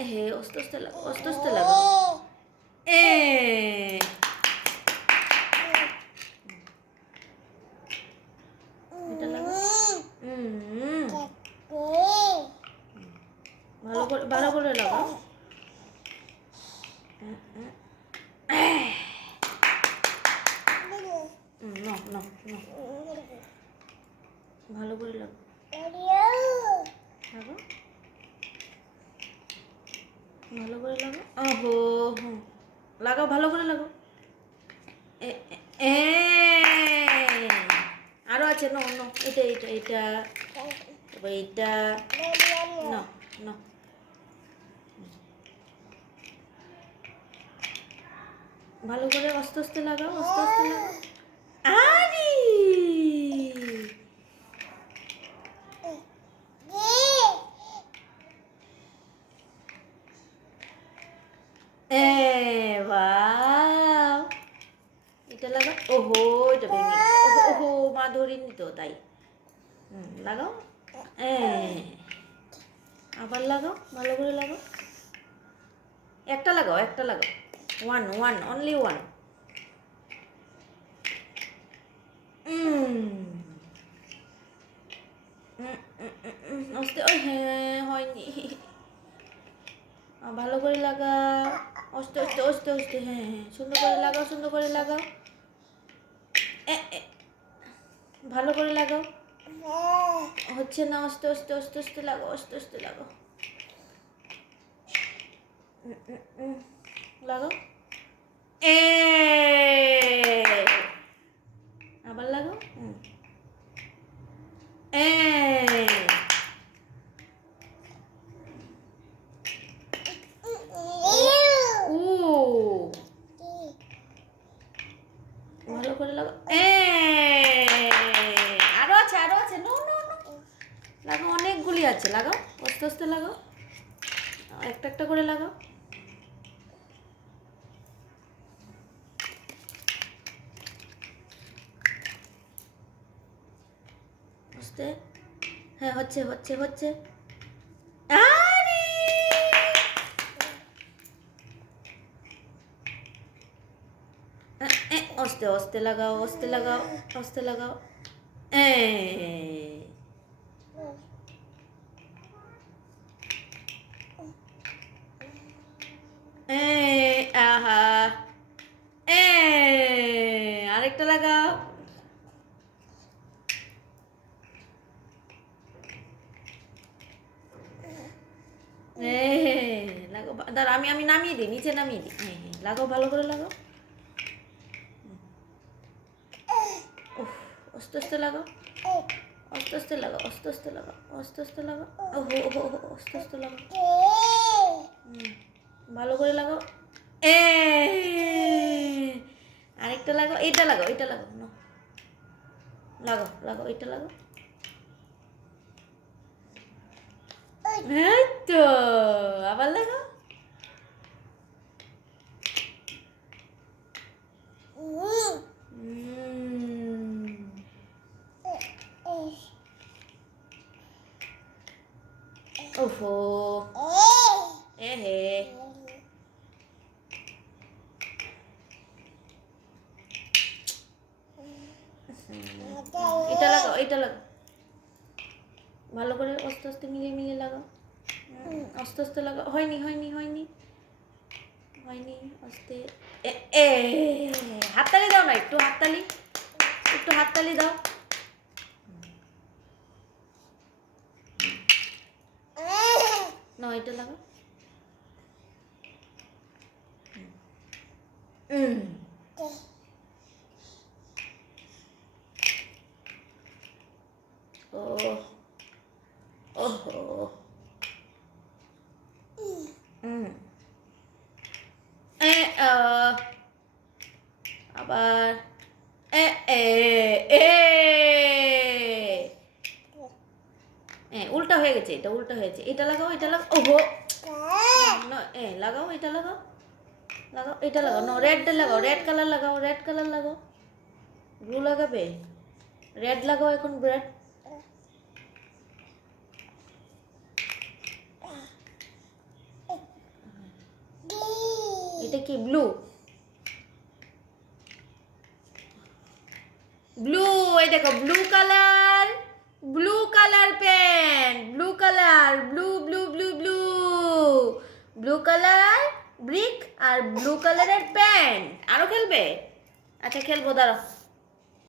এ হে আস্তে আস্তে লাগো, আস্তে আস্তে লাগো। এ এটা লাগো। ভালো করে লাগাও। না না না, ভালো করে লাগো। লাগো, ভালো করে লাগো। ওহো, লাগাও, ভালো করে লাগাও। এ আরো আছে। নো নো, এটা এটা এটা, তারপর এটা। না না, ভালো করে আস্তে আস্তে লাগাও, আস্তে আস্তে লাগাও। আরে বাহ, এটা লাগাও। ওহো, এটা ভেঙে গেল। ওহো ওহো, মা ধরিনি তো তাই। লাগাও। আবার লাগাও, ভালো করে লাগাও। একটা লাগাও, একটা লাগাও। One one, only one. আস্তে, হ্যাঁ হয়নি। ভালো করে লাগাও, আস্তে আস্তে আস্তে আস্তে। হ্যাঁ হ্যাঁ, সুন্দর করে লাগাও, সুন্দর করে লাগাও। ভালো করে লাগাও। হচ্ছে না, আস্তে আস্তে আস্তে আস্তে লাগাও, আস্তে আস্তে লাগাও। লাগাও। এ আবার লাগাও। এ ও ভালো করে লাগাও। আরো আছে, আরো আছে। নো নো নো, লাগাও, অনেকগুলি আছে। লাগাও, আস্তে আস্তে লাগাও, একটা একটা করে লাগাও। আস্তে। হ্যাঁ, হচ্ছে হচ্ছে হচ্ছে। আরে আস্তে আস্তে লাগাও, আস্তে লাগাও, আস্তে লাগাও। এ আহা। এ আরেকটা লাগাও। লাগাও, দাঁড়া, আমি আমি নামিয়ে দিই, নিচে নামিয়ে দিই। হ্যাঁ হ্যাঁ, লাগাও, ভালো করে লাগাও। উফ, আস্তে আস্তে লাগাও, আস্তে আস্তে লাগাও, আস্তে আস্তে লাগাও, আস্তে আস্তে লাগাও। ওহো ওহো ওহো, আস্তে আস্তে লাগাও। ভালো করে লাগাও। এ আরেকটা লাগাও, এটা লাগাও, এটা লাগাও। না, লাগাও লাগাও, এটা লাগাও। এই তো, আবার লাগাও। ওহো, এ হে, এটা লাগাও, এটা লাগাও। ভালো করে আস্তে আস্তে মিলিয়ে মিলিয়ে লাগাও। আস্তে আস্তে লাগাও। হয়নি হয়নি হয়নি হয়নি, আস্তে। এ এ হাততালি দাও না, একটু হাততালি, একটু হাততালি দাও। না, এটা লাগাও। ও ওহো, এ আবার এ এ এ উল্টা হয়ে গেছে, এটা উল্টা হয়েছে। এটা লাগাও, এটা লাগাও। ওহো, না, লাগাও, এটা লাগাও, লাগাও, এটা লাগাও। নো, রেড লাগাও, রেড কালার লাগাও, রেড কালার লাগাও। ব্লু লাগাবে, রেড লাগাও এখন, রেড। কি ব্লু ব্লু, এই দেখো blue colour pen, blue colour, blue blue blue blue, blue colour brick আর ব্লু কালারের পেন। আরো খেলবে? আচ্ছা খেলবো, দাঁড়াও।